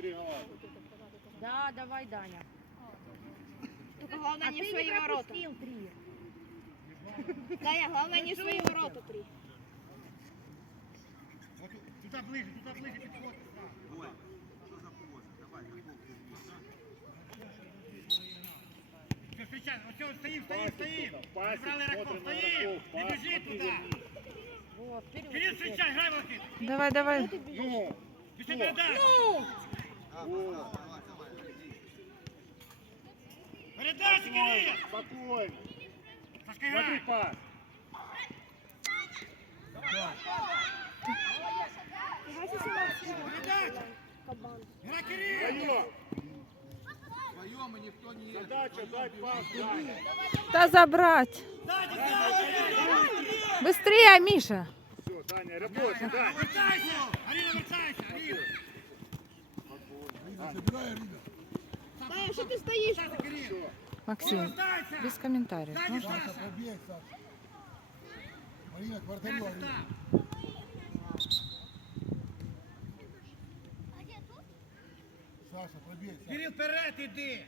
напрягал. Да, давай, Даня. Только главное А не ты свои не ворота. три. Даня, главное не свои ворота три. Вот туда ближе, туда ближе підходь. Ой, що за поза? Давай, футбол Все, встречай, вот все, стоим, стоим, стоим. Пасик, Забрали раков, стоим. Не бежи туда. Вот, вперед. Встречай, грай, Волокит. Давай, давай. Ну, Пиши Передача, Кирилл. Спокойно. Смотри, пас. Передача. Играй, Кирилл. Твое. Вдвоем и никто не едет. Задача дать пас Даня. Та забрать. Быстрее, Миша. Все, Даня, работай, Даня. Арина. Что ты стоишь? Максим, без комментариев. Можно? Саша. Саша. Марина, кварталю, Саша, так. Саша, Саша. Кирилл, вперед иди.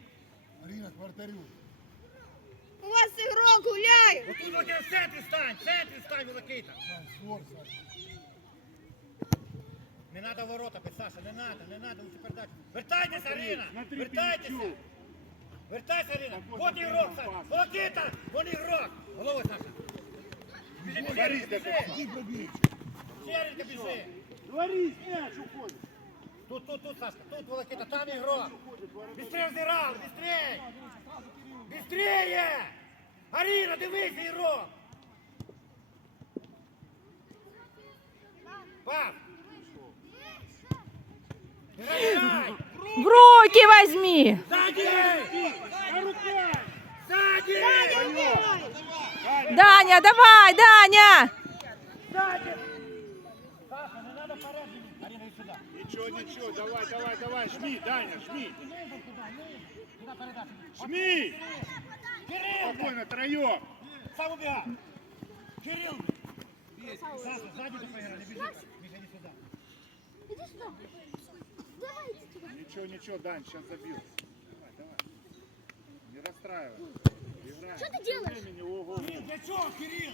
Марина, кварталю. У вас игрок гуляет. Вот тут вот в центрі стань, в центрі стань, Волокита. Сань, створ, Саша. Не надо ворота бить, Саша, не надо, не надо, лучше передачу. Вертайтеся, Арина, смотри, вертайтеся. Пінчук. Вертайся, Арина. Так, Вот вот ігрок, так, Саша. пас. Волокита, вон ігрок. Головой, Саша. Біжи, біжи, Борис, біжи. Иди пробег. Черенька, біжи. Говори, мяч уходит. Тут, тут, тут, Сашка, тут Волокита, там ігрок. Быстрее взирали, быстрее. Быстрее. Арина, дивись, ігрок. Пас. В руки возьми. Сзади! Сзади! Даня, давай, Даня. Ничего, ничего, давай, давай, давай, жми, Даня, жми. Жми. Кирилл! Спокойно, троем. Сам убегай! Кирилл! Саша, сзади ты поиграй, не бежи. Миша, иди сюда. Иди сюда. Ничего, ничего, Дань, сейчас забил. Давай, давай. Не расстраивай. Играем. Что ты делаешь? Времени, ого. Кирилл, для чего, Кирилл?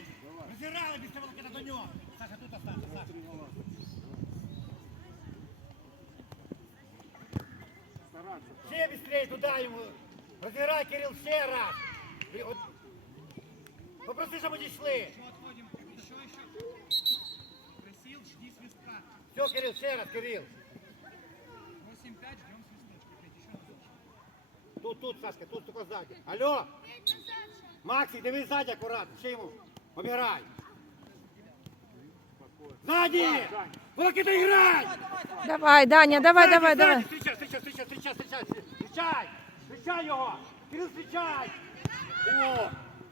Разирали без того, когда до него. Саша, тут останься, Саша. Стараться. Все быстрее туда ему. Разирай, Кирилл, все раз. Вот- Попроси, чтобы не шли. Просил, жди свистка. Все, Кирилл, все раз, Кирилл. Тут, тут, Сашка, тут только сзади. Алло! Максик, дивись ззаді акуратно, ще йому. Обіграй. Ззаді! Волокита, играй! Давай, Даня, давай, Сзади, давай, сзади, давай. Встречай, встречай, встречай, встречай, встречай, встречай! Встречай його! Кирилл, встречай! О!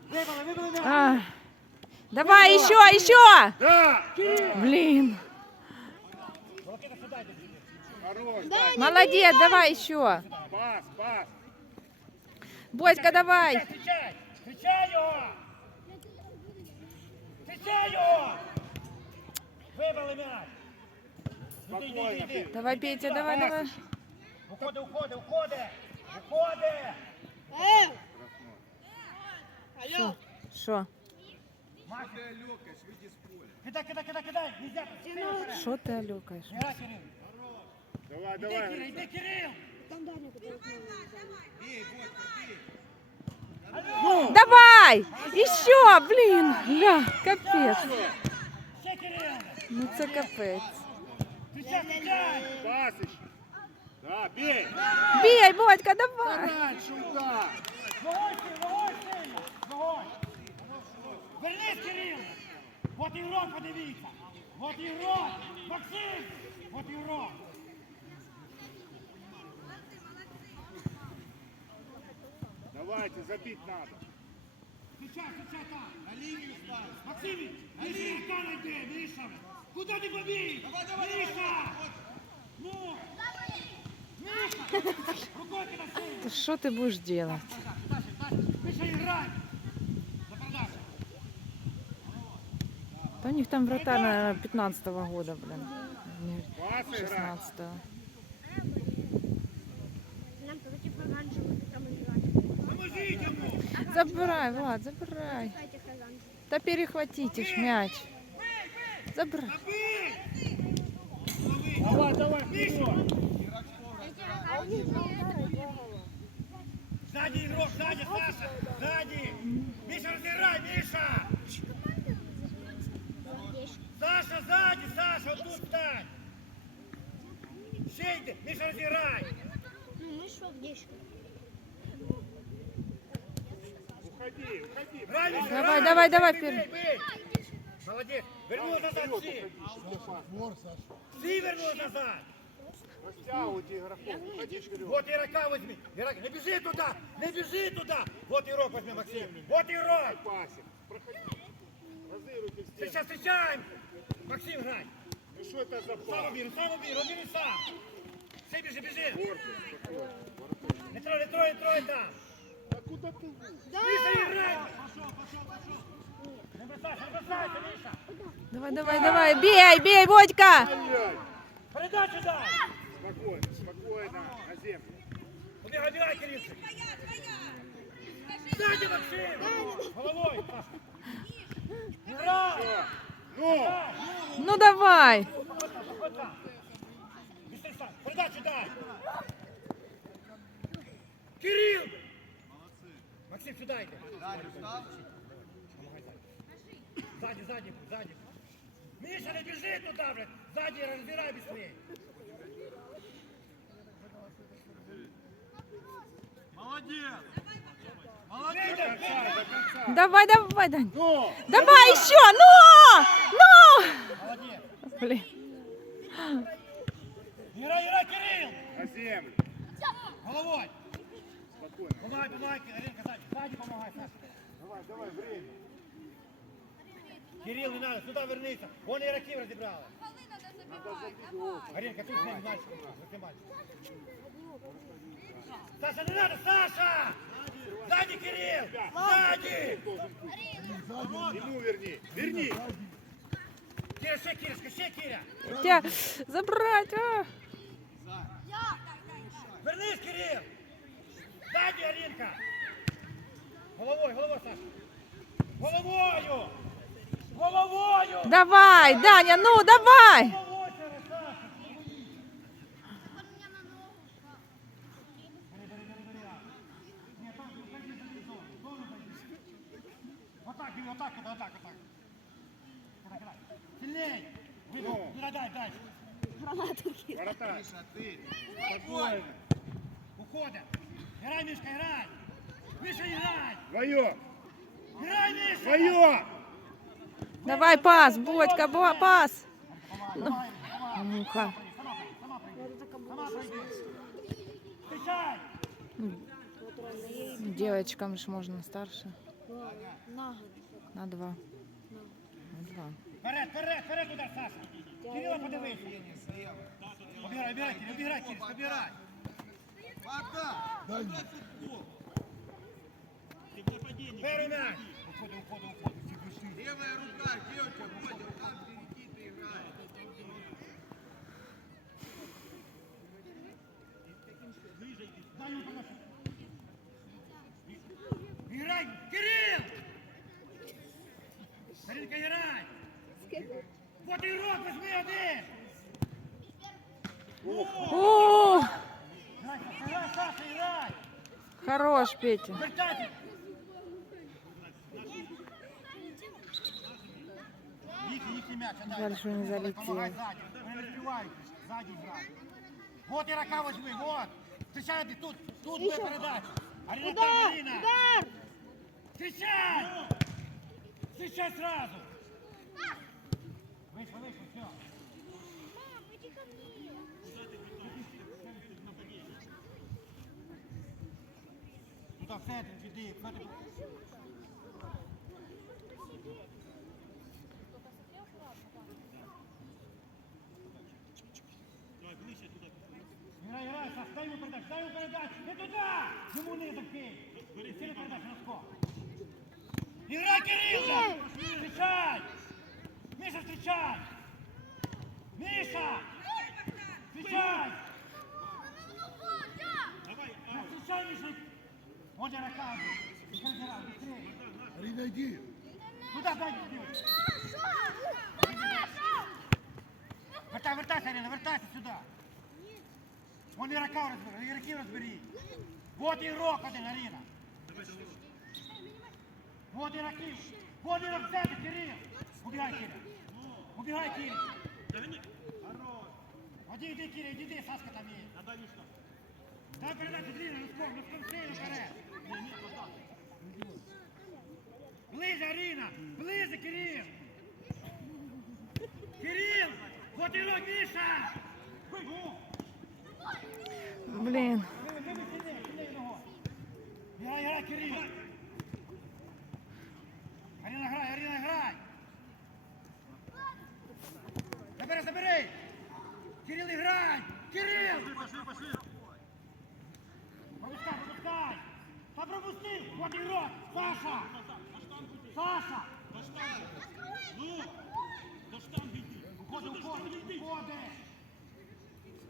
Вибили, вибили м'яч! А. Давай, еще, еще. Да! Блин. Волокита, сюди йди. Хорош, Молодец, давай еще. пас, пас. Бодька, давай. Встречай! Встречай його! Встречай його! Вибили м'яч! Іди, іди, Спокойно, іди, іди. Давай, Петя, давай, давай. Уходи, уходи, уходи! Уходи! Эй! Алло. Що? Максик, Ты лёкаешь, выйди с поля. кидай, кидай, кидай, кидай! Нельзя! Играй, Що ти алюкаєш? Кирилл! Давай, Иди, давай. Кирилл, иди, Кирилл! Там Даня, который к нам Бей, Бодька, бей. Давай! Еще, блін. Ля, капець. Ще Кирилл! Ну це капець. Встречай, встречай! Пас еще. Да, бей. Бей, Бодька, давай. Раньше удар. Вогонь, Кирилл, вогонь сильно! Вогонь! Вернись, Кирилл! Вот ігрок, подивіться! Вот ігрок! Максим! Вот ігрок! Давайте, забить надо. Встречай, встречай там! На линию ставь! Максимич! Миша, кто найди? Миша! Куда ты побег? Давай, давай, Миша! Ну! Миша! Рукой кидай сильно! Та Що ти будеш робити? Дальше, дальше! Миша, играй! За продажу! Та у них там вратарь, наверное, 15-го года, блин. Не Пас играть. 16-го. Забирай, Влад, забирай. Да перехватите ж мяч. Забирай. Давай, давай, вперед! Сзади игрок, сзади, Саша! Сзади! Миша, разыграй, Миша! Саша, сзади, Саша, вот тут встань! Шей ты, Миша, разыграй! Ну що в дішку? Уходи, уходи. Играй, Миша, Давай, давай, давай, вперед. Молодец! Вернулась назад, Си! Си вернулась назад! Растягивайте игроков. Вот игрока возьми! Игрок, не бежи туда! Не бежи туда! Вот игрок возьми, Максим! Вот игрок! Пасик. Проходи. Разыгрывайте в стену. Сейчас встречаем! Максим, играй! Ну что это за Сам пас? убери, сам убери, убери сам! Все, бежи, бежи! Не трой, не трой, не трой там! А Миша! Давай, давай, давай. Бей, бей, Бодька. Передачу дай! Спокойно, спокойно. На землю. Убегай, убегай, Кириллчик! Сзади, Максим! Головой! Играй! Ну, Ну давай. Передачу дай! Кирилл! Максим, сюда иди! Сзади, сзади, сзади! Миша, не бежи туда, блядь! Сзади разбирай быстрее! Молодец! Молодец! Давай, давай, Дань. Ну, Давай еще. Ну! Ну! Молодец! Блин. Играй, играй, Кирилл! на землю. Головой! Спокойно. Помогай, помогай, Аринка, сзади, сзади помогай, Саша. Давай, давай, время. Кирилл, не надо, сюда вернися. Вон игроків розібрали. Надо забить гол. Аринка, тут не мальчик. Тут мальчик. Саша, не надо, Саша! Сзади, Кирилл! Сзади! Ему верни. Верни. Киря, ще Кирюшка, ще Киря! Забрать. а. Вернись, Кирилл! Сзади, Аринка! Головой, головой, Саша! Головою! Головою! Давай, Даня, ну давай. Головой, Саша! Вот так, Кирилл, вот так, вот так, вот так. Вот так, вот так. Сильней! Ну. Туда дай, дальше. Вратарь. Спокойно. Уходят. Играй, Мишка, играй! Миша, играй! Твое. Играй, Миша! Твое. Давай пас, Бодька, бо- пас. Ну, ну-ка. Пройди. Встречай! Девочкам же можно старше. На. На два. На два. Вперед, вперед, вперед удар, Саша! Кирилла подивись! Обирай, Кирилл, обирай, Кирилл, обирай! Первый мяч! Уходи, уходи, уходи, все пришли. Левая рука, девочка, Бодя, там впереди ты играешь. Дай ему подачу. Играй, Кирилл! Маринка, играй! Вот игрок, возьми один! О, хорош, Петя. Вертайте! Їхній, їхній м'яч, отдай. Жаль, що не залетів. Помагай ззаді. Вони не співають. Ззаді грай. Вот игрока возьми, вот. Встречай, ты тут, тут будет передача. Арина там, Арина. Удар! Встречай! Встречай сразу. Туда, центр, веди, центр. Играй, играй, Саш, дай ему передачу, дай ему передачу. Не туда! Ему не закинь. Сильно передачу, на скок. Играй, Кирилл! Встречай! Миша, встречай! Миша! Встречай! Встречай, Миша! Вот я рассказываю. Разыграй, быстрее. Арина, иди. Куда дай девочку? Вертай, вертайся, Арина, вертайся сюда. Вон ігрока розбери, ігроків розбери. Вот ігрок один, Арина. Вот ігроків. Вот ігрок сзади, Кирил. Убігай, Кирил. Убігай, Кирил. Иди, иди, Кирил, иди, иди, Сашка там є. Дай передачу, Дрина, Лусков, Лусков, сильно вперед. Ближе, Арина! Ближе! Кирилл! Вот игрок, Миша! Блін. Играй, играй, Кирилл! Арина, играй, Арина, играй! Забери, забери! Кирилл, играй! Кирилл! Пропускай, пропускай! Да пропусти! Вот игрок! Саша! Саша! Ну! Уходи, уходи, уходи!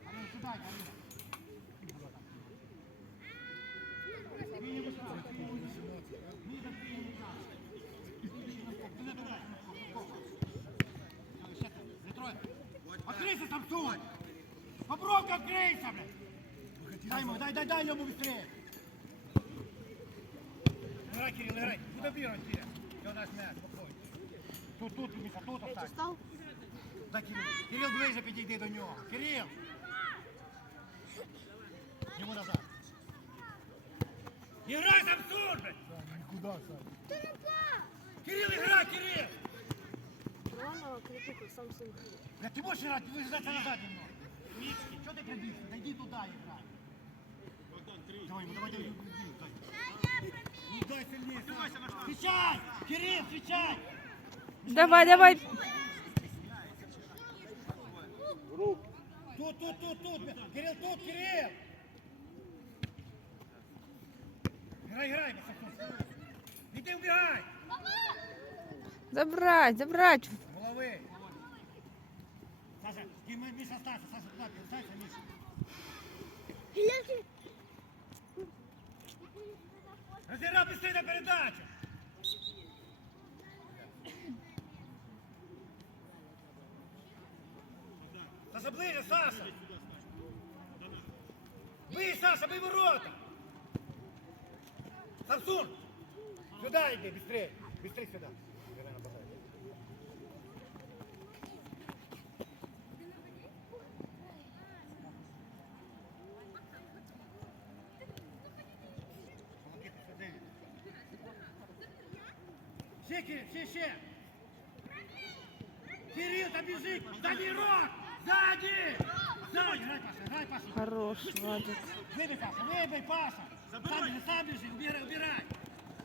Арина, сюда, Арина! Откройся, Самсун! Попробуй откройся, блядь! Дай ему, дай, дай, дай ему быстрее! Играй, Кирилл, играй! Куда бьешь, Кирилл? Где у нас мяч? Спокойно. Тут, тут, Миша, тут оставь. Став? Дай Кирилл. Кирилл, ближе підійди до нього. Кирилл! Йому назад. Играй, Самсун, блядь! Никуда, Сань. Кирилл, играй, Кирилл! Рано критику Samsung. Да ты можешь играть, вы назад назад немного. Мицкий, что ты? Да иди туда играй. Давай ему, давай, давай, дай. Ну Встречай! Кирилл, встречай! Давай, давай. Тут, тут, тут, тут. Кирилл, тут, Кирилл! Играй, играй, Масаков. Иди убегай! Забрать, забрать. Головы! Саша, Миша, остался. Саша, туда, перестайся, Миша. Передачу! Саша, ближе, Саша! Бей, Саша, бей ворота! Самсун! Сюда иди, быстрее! Быстрее сюда! Играй на базаре. Ще, Кирилл, ще, ще! Там бежит! Сзади рот! Сзади! Сзади! Грай, Паша, грай, Паша! Хорош, Владик. Выбей, Паша, выбей, Паша! Сам бежи, сам бежи, убирай, убирай!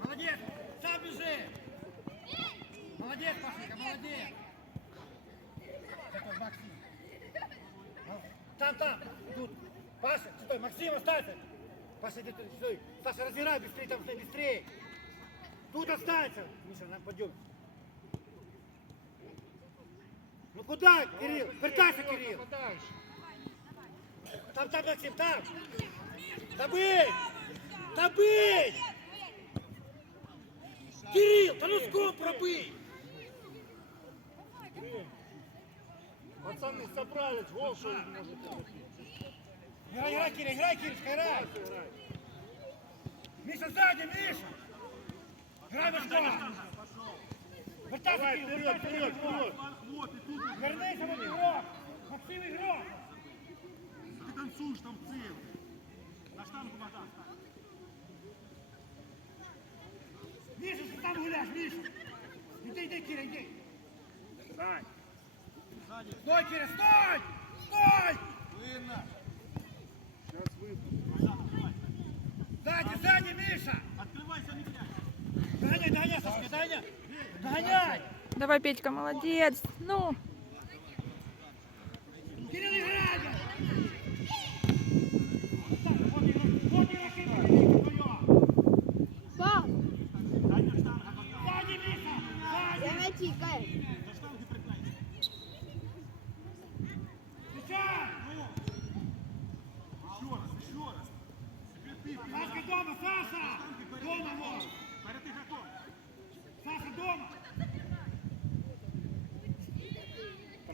Молодец! Сам бежи! Молодец, Пашенька, молодец! Это Максим. Там, там, тут. Паша, стой, Максим, оставься! Паша, иди стой! Саша, разыграй быстрее, там, стой, быстрее! Тут останется! Миша, нам пойдем. Ну куда, Кирилл? Вертайся, Кирилл! Там, там, Максим, там! Добей! Добей! Кирилл, да ну скоро пробей! Пацаны, собрались, гол что ли можете Играй, играй, Кирилл, играй, Кирюшка, играй! Миша, сзади, Миша! Играй, Машко! Вертайся, Кирилл, вперед, вперед, вперед! Вернися, вот игрок! Максим, игрок! Ты танцуешь там цель. На штангу вода. Миша, ты там гуляешь, Миша! Иди, иди, Кирилл, иди! Сань. Стой, Кирилл, стой! Стой! Сейчас выйду. Сзади, сзади, Миша! Открывайся, Митя. Догоняй, догоняй, Сашка, догоняй! Догоняй! Давай, Петька, молодец. Ну, Кирилл, играй! Так, вот игрок, вот игрок, твоё! Пау! Сзади, Миша! Сзади! Я не тікаю. Встречай! Еще раз, еще раз. Теперь ты. Сашка дома, Саша! Дома, вот!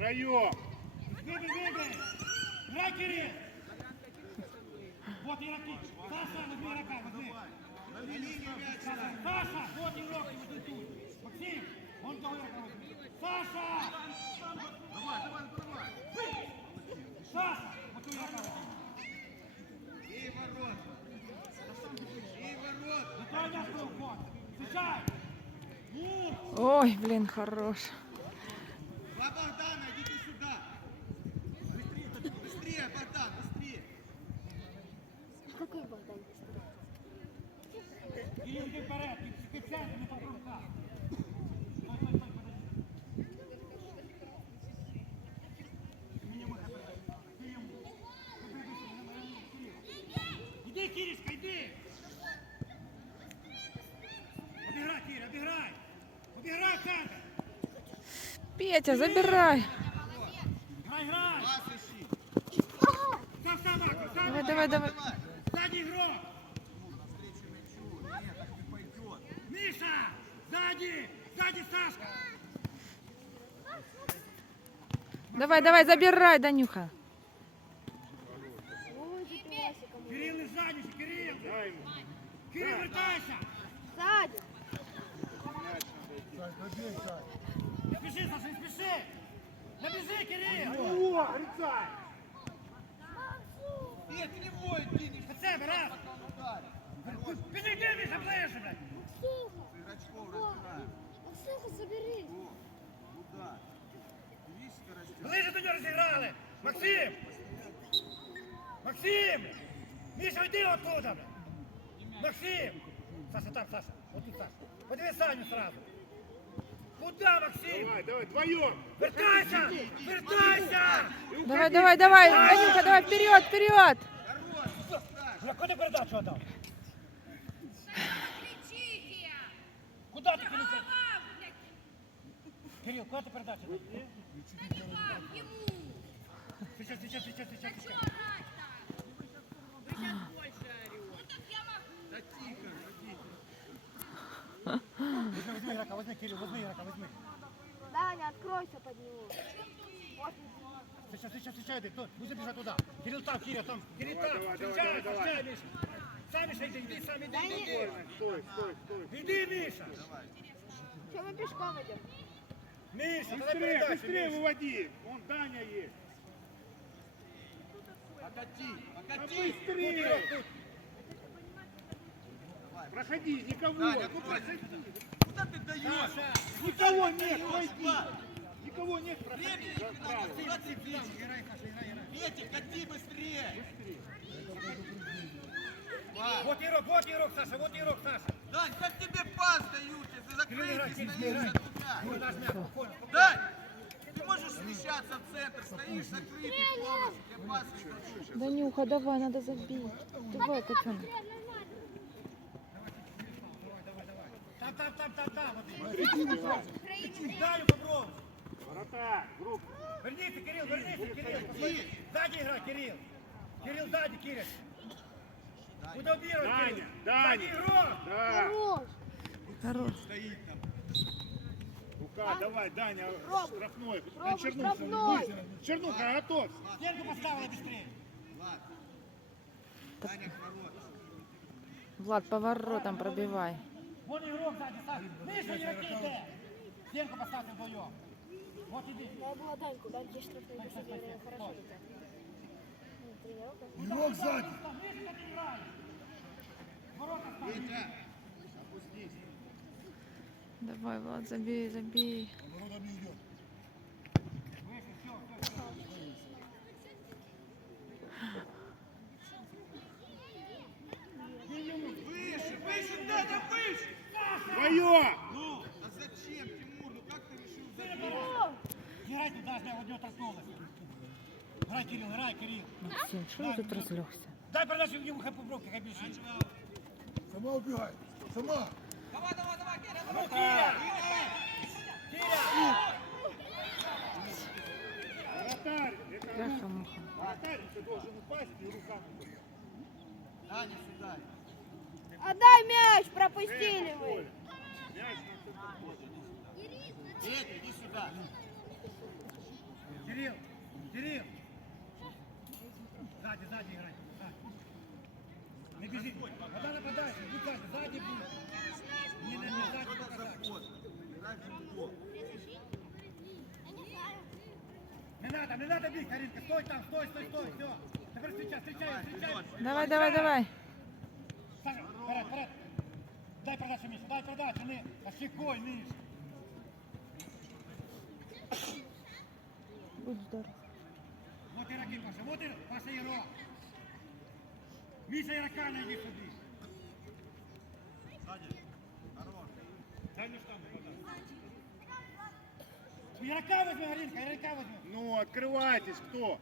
Втроем. Выбей, выбей! Играй, Кирилл! Вот игроки! Саша, возьми игрока, возьми! Саша, Саша, вот игрок, его тут тут! Максим, он того игрока возьми! Саша! Давай, давай, давай. Саша, вот того игрока возьми! И ворот. И ворот. Закрой вход! Встречай! Ну, Ой, блин, хорош. Два Богдана, идите сюда. Быстрее, быстрее, Богдан, быстрее. Какой Богдан? Кирилл, иди вперед, ты центр, не по рукам! Стой, стой, стой, подожди! Иди, Киришка, иди! Обіграй, Киря, обіграй! Обіграй центр! Петя, забирай. Давай, давай, забирай, Данюха. Кирилл, и сзади, Кирилл! Кирилл, вертайся! Сзади. Не спеши, Саша, не спеши! Набежи, Кирилл! О, отрицай. Нет, не бой, кинешь. Под себе, раз! Підійди, Миша, ближче, блядь! Разбираем. Максимка, забери. О, удар. Видишь, скоростя? Ближче до нього розіграли! Максим! Максим! Миша, йди оттуда, блядь! Максим! Саша, там, Саша, вот тут, Саша. Подивись Саню сразу. Куда, Максим? Давай, давай, вдвоем. Вертайся! Вертайся! Давай, давай, давай. Данюха, давай, вперед, вперед. Бля, куда передачу отдал? Куда ты передачу? Кирилл, куда ты передачу отдал? Сейчас, сейчас, сейчас, сейчас, сейчас. Да тихо, да тихо. Возьми, возьми игрока, возьми, Кирилл, возьми игрока, возьми. Даня, откройся под него. Вот. Сейчас, сейчас, сейчас, тут, будем бежать туда. Кирилл там, Кирилл там, Кирилл Давай, там. давай, Встречай, давай, встречай, Миша. Сам, Миша, иди, иди, сам, иди, иди. Стой, стой, стой. Иди, Миша. Че мы пешком идем? Миша, тогда Быстрее, передачу, быстрее Миша. выводи. Вон Даня есть. Покати, Да покати. быстрее. Проходи, никого. Даня, Ну, проходи. Куда ты даешь? Саша, Никого нет, войди. Никого нет, проходи. Ты. Петя, кати быстрее. Вот игрок, вот игрок, Саша, вот игрок, Саша. Дань, как тебе пас дают, играй, закрытый стоишь Дань, ты можешь смещаться в центр, стоишь закрытый полностью, тебе пас не дадут. Данюха, давай, надо забить. Давай, котенок. Там, там, там, там, там. Вот. Дай попробуй. Вратарь, группа. Вернись, Кирилл, вернись, Кирилл. Сзади играй, Кирилл. Кирилл сзади, Кирилл. Куда убирать, Даня, Кирилл? Даня. Сзади игрок. Да. Хорош. Хорош. Стоит Рука, давай, Даня, Ром, штрафной. Рома, На Чернуха. штрафной. Чернуха, готов. Стенку поставила быстрее. Влад. Даня к воротам. Влад, по воротам пробивай. Вон игрок сзади, Саша. Миша, не ракеты. Стенку поставьте вдвоем. Вот иди. Дай была Даньку, стой, высоты, стой. хорошо летят. Ну, тренировка. Игрок сзади. Миша, как играет. Ворота ставь. Давай, Влад, забей, забей. Выше. Выше, Даня, выше! Твое. Ну, а зачем, Тимур? Ну как ты решил забить? Играй туда, я вот него толкнулась. Играй, Кирилл, играй, Кирилл. Максим, что ты тут разлегся? Дай передачу ему хай побровки, хай бежит. Сама убегай. Сама. Отдай мяч, пропустили вы. Петя, иди сюда. Кирилл, Кирилл. Сзади, сзади играй. Не бежи. Нападаешь, будь сзади, сзади будь. Не, не, не, сзади Что за. Не надо, не надо бить, Каринка. Стой там, стой, стой, стой, все. Теперь встречай, встречай, встречай. Давай, давай, давай. Саша, вперед, вперед. Дай передачу, Миша, дай передачу, не. Ощекой, Миш. Будь здоров. Вот игроки, Паша, вот и Паша игрок. Миша Иракана, иди сюда. Сзади. Хорош. Дай. Игрока возьми, Аринка, игрока возьми. Ну, открывайтесь, кто?